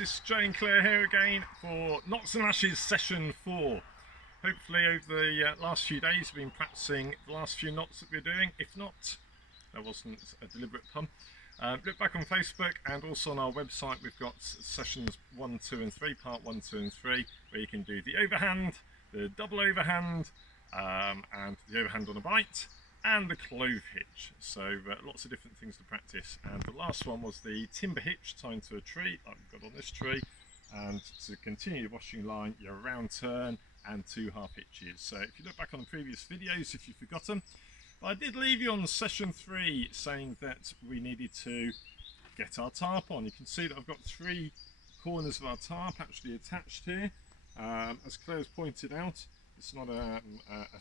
This is Jay and Claire here again for Knots and Lashes session 4. Hopefully over the last few days we've been practicing the last few knots that we're doing. If not, that wasn't a deliberate pun. Look back on Facebook and also on our website we've got sessions 1, 2 and 3, part 1, 2 and 3, where you can do the overhand, the double overhand and the overhand on a bite and the clove hitch. So lots of different things to practice, and the last one was the timber hitch tying to a tree like we've got on this tree, and to continue the washing line, your round turn and 2 half hitches. So if you look back on the previous videos, if you've forgotten, I did leave you on session 3 saying that we needed to get our tarp on. You can see that I've got 3 corners of our tarp actually attached here. As Claire's pointed out, it's not a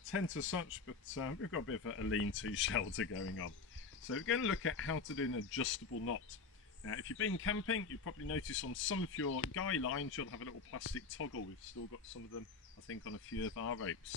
tent as such, but we've got a bit of a lean-to shelter going on. So we're going to look at how to do an adjustable knot. Now, if you've been camping, you'll probably notice on some of your guy lines you'll have a little plastic toggle. We've still got some of them, I think, on a few of our ropes.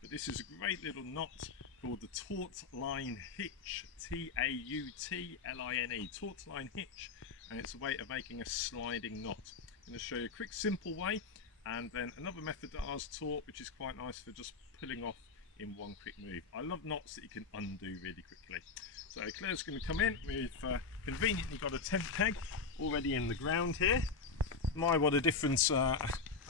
But this is a great little knot called the taut line hitch, T-A-U-T-L-I-N-E, taut line hitch, and it's a way of making a sliding knot. I'm going to show you a quick simple way, and then another method that I was taught, which is quite nice for just pulling off in one quick move. I love knots that you can undo really quickly. So Claire's going to come in. We've conveniently got a tent peg already in the ground here. What a difference a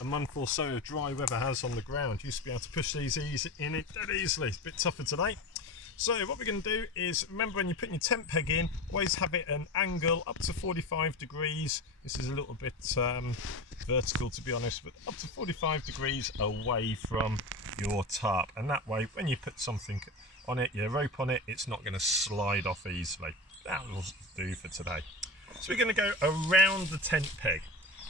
month or so of dry weather has on the ground. Used to be able to push these in it dead easily. It's a bit tougher today. So what we're going to do is, remember when you're putting your tent peg in, always have it an angle up to 45 degrees. This is a little bit vertical to be honest, but up to 45 degrees away from your tarp. And that way, when you put something on it, your rope on it, it's not going to slide off easily. That will do for today. So we're going to go around the tent peg.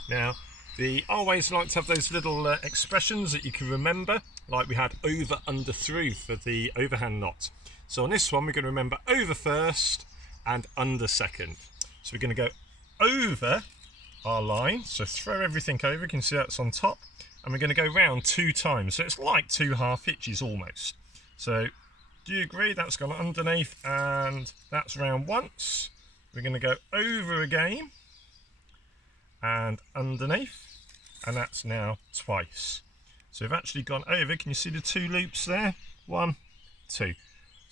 Now, I always like to have those little expressions that you can remember, like we had over, under, through for the overhand knot. So on this one, we're going to remember over first and under second. So we're going to go over our line, so throw everything over, you can see that's on top, and we're going to go round 2 times. So it's like 2 half hitches almost. So do you agree? That's gone underneath and that's round once. We're going to go over again and underneath, and that's now twice. So we've actually gone over. Can you see the 2 loops there? 1, 2.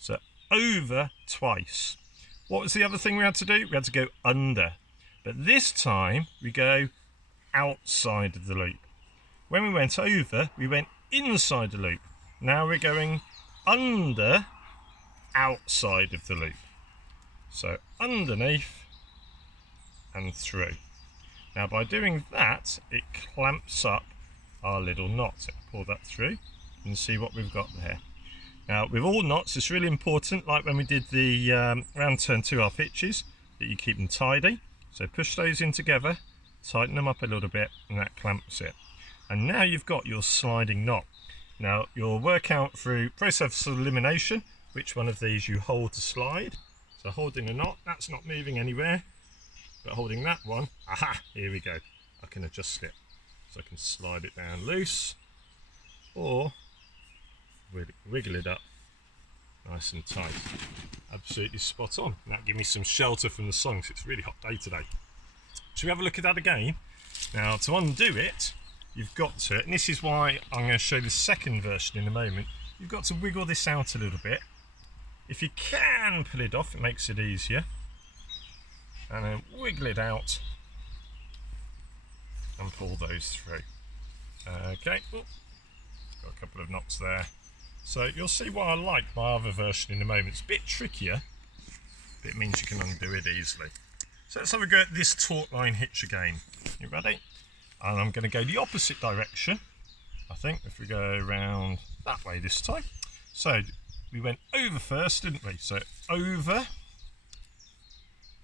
So over twice. What was the other thing we had to do? We had to go under. But this time we go outside of the loop. When we went over, we went inside the loop. Now we're going under, outside of the loop. So underneath and through. Now by doing that, it clamps up our little knot. So pull that through and see what we've got there. Now with all knots, it's really important, like when we did the round turn 2 half hitches, that you keep them tidy. So push those in together, tighten them up a little bit, and that clamps it. And now you've got your sliding knot. Now you'll work out through process of elimination which one of these you hold to slide. So holding a knot, that's not moving anywhere, but holding that one, aha, here we go. I can adjust it. So I can slide it down loose, or wiggle it up nice and tight. Absolutely spot on. And that gives me some shelter from the sun, because it's a really hot day today. Should we have a look at that again? Now to undo it, you've got to, and this is why I'm going to show the second version in a moment, you've got to wiggle this out a little bit. If you can pull it off, it makes it easier. And then wiggle it out and pull those through. Okay, got a couple of knots there. So you'll see why I like my other version in a moment. It's a bit trickier, but it means you can undo it easily. So let's have a go at this taut line hitch again. You ready? And I'm going to go the opposite direction, I think, if we go around that way this time. So we went over first, didn't we? So over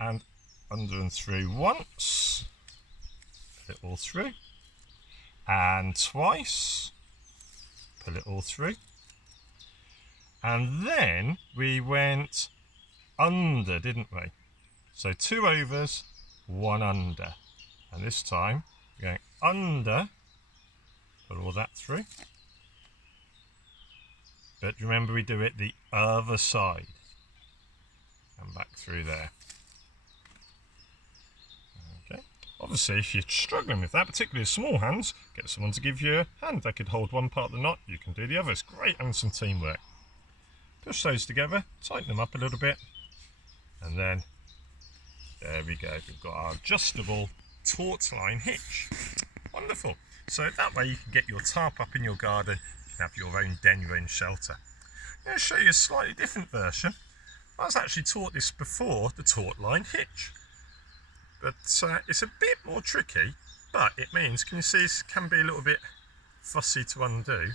and under and through once, pull it all through, and twice, pull it all through, and then we went under, didn't we? So 2 overs, 1 under, and this time we're going under, pull all that through, but remember we do it the other side, and back through there. Okay, Obviously, if you're struggling with that, particularly with small hands, get someone to give you a hand. They could hold one part of the knot, you can do the other. It's great having some teamwork. Push those together, tighten them up a little bit, and then there we go. We've got our adjustable taut line hitch. Wonderful. So that way you can get your tarp up in your garden, you can have your own den, your own shelter. I'm going to show you a slightly different version. I was actually taught this before, the taut line hitch. But it's a bit more tricky, but it means, can you see, this can be a little bit fussy to undo.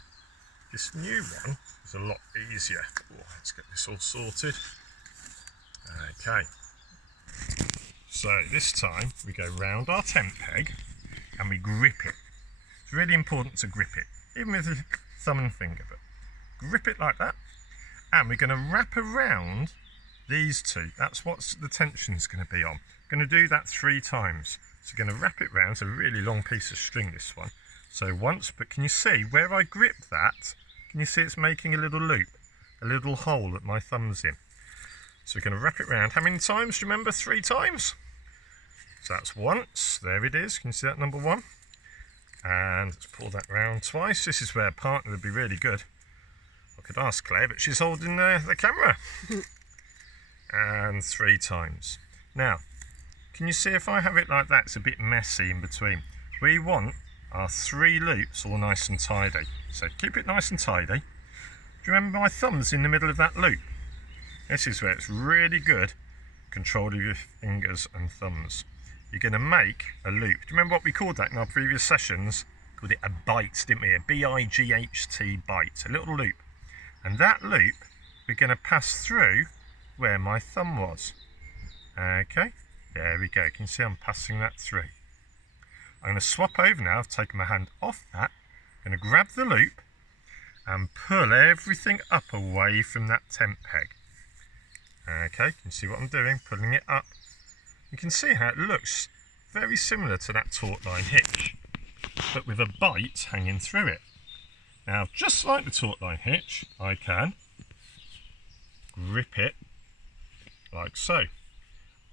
This new one is a lot easier. Oh, let's get this all sorted. Okay. So this time we go round our tent peg and we grip it. It's really important to grip it, even with the thumb and finger, but grip it like that. And we're going to wrap around these two. That's what the tension's going to be on. We're going to do that 3 times. So we're going to wrap it round. It's a really long piece of string, this one. So once, but can you see where I grip that? Can you see it's making a little loop, a little hole that my thumb's in? So we're going to wrap it round. How many times? Do you remember? 3 times. So that's once. There it is. Can you see that, number 1? And let's pull that round twice. This is where a partner would be really good. I could ask Claire, but she's holding the camera. And 3 times. Now, can you see if I have it like that, it's a bit messy in between. We want our 3 loops all nice and tidy. So keep it nice and tidy. Do you remember my thumb's in the middle of that loop? This is where it's really good controlling your fingers and thumbs. You're going to make a loop. Do you remember what we called that in our previous sessions? We called it a bite, didn't we? A B-I-G-H-T bite, a little loop. And that loop we're going to pass through where my thumb was. Okay, there we go. Can you see I'm passing that through? I'm going to swap over now. I've taken my hand off that. I'm going to grab the loop and pull everything up away from that tent peg. Okay, can you see what I'm doing? Pulling it up. You can see how it looks very similar to that taut line hitch, but with a bite hanging through it. Now, just like the taut line hitch, I can grip it like so.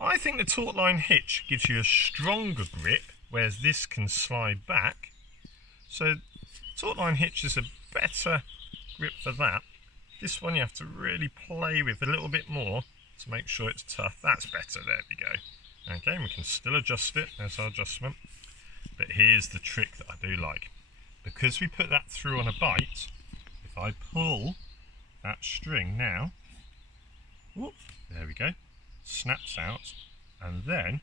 I think the taut line hitch gives you a stronger grip, whereas this can slide back. So taut line hitch is a better grip for that. This one you have to really play with a little bit more to make sure it's tough. That's better, there we go. Okay, and we can still adjust it, there's our adjustment. But here's the trick that I do like. Because we put that through on a bite, if I pull that string now, whoop, there we go, snaps out, and then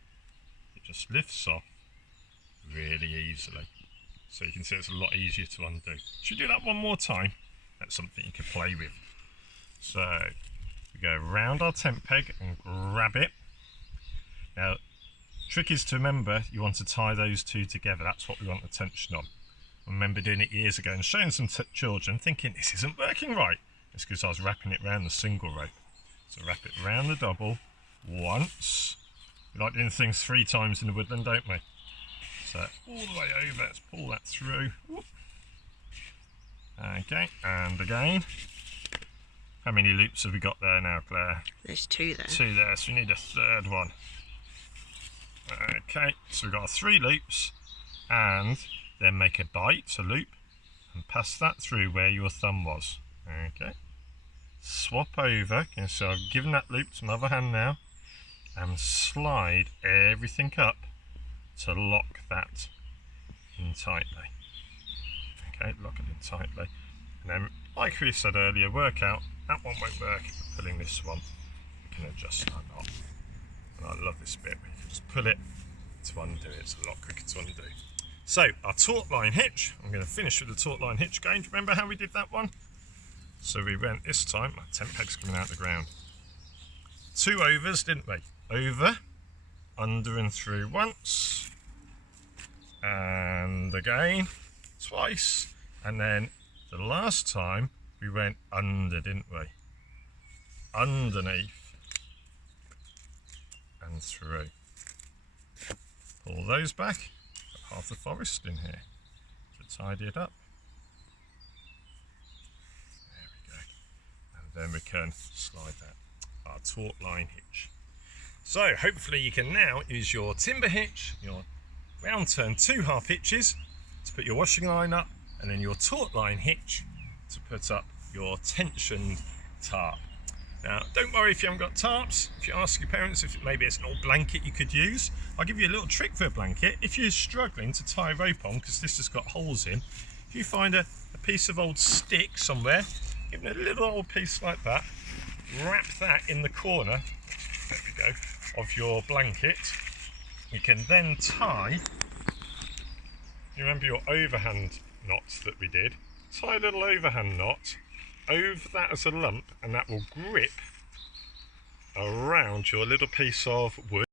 it just lifts off really easily. So you can see it's a lot easier to undo. Should we do that one more time? That's something you can play with. So we go around our tent peg and grab it. Now, trick is to remember you want to tie those 2 together. That's what we want the tension on. I remember doing it years ago and showing some children thinking this isn't working right. It's because I was wrapping it around the single rope. So wrap it around the double once. We like doing things 3 times in the woodland, don't we? So all the way over, let's pull that through. Whoop. Okay, and again. How many loops have we got there now, Claire? There's 2 there. 2 there, so we need a 3rd one. Okay, so we've got our 3 loops, and then make a bite, a loop, and pass that through where your thumb was. Okay, swap over. Okay, so I've given that loop to my other hand now, and slide everything up to lock that in tightly. Okay, lock it in tightly, and then, like we said earlier, work out that one won't work. Pulling this one, we can adjust our knot. And I love this bit where you can just pull it to undo it. It's a lot quicker to undo. So our taut line hitch, I'm going to finish with the taut line hitch again. Do you remember how we did that one? So we went this time, my tent peg's coming out of the ground. 2 overs, didn't we? Over, under and through once, and again twice, and then the last time we went under, didn't we? Underneath and through. Pull those back, put half the forest in here to tidy it up. There we go. And then we can slide that, our taut line hitch. So hopefully you can now use your timber hitch, your round turn 2 half hitches to put your washing line up, and then your taut line hitch to put up your tensioned tarp. Now, don't worry if you haven't got tarps. If you ask your parents if maybe it's an old blanket you could use, I'll give you a little trick for a blanket. If you're struggling to tie rope on because this has got holes in, if you find a piece of old stick somewhere, give it a little old piece like that, wrap that in the corner, there we go, of your blanket. You can then tie, you remember your overhand knots that we did? Tie a little overhand knot over that as a lump, and that will grip around your little piece of wood.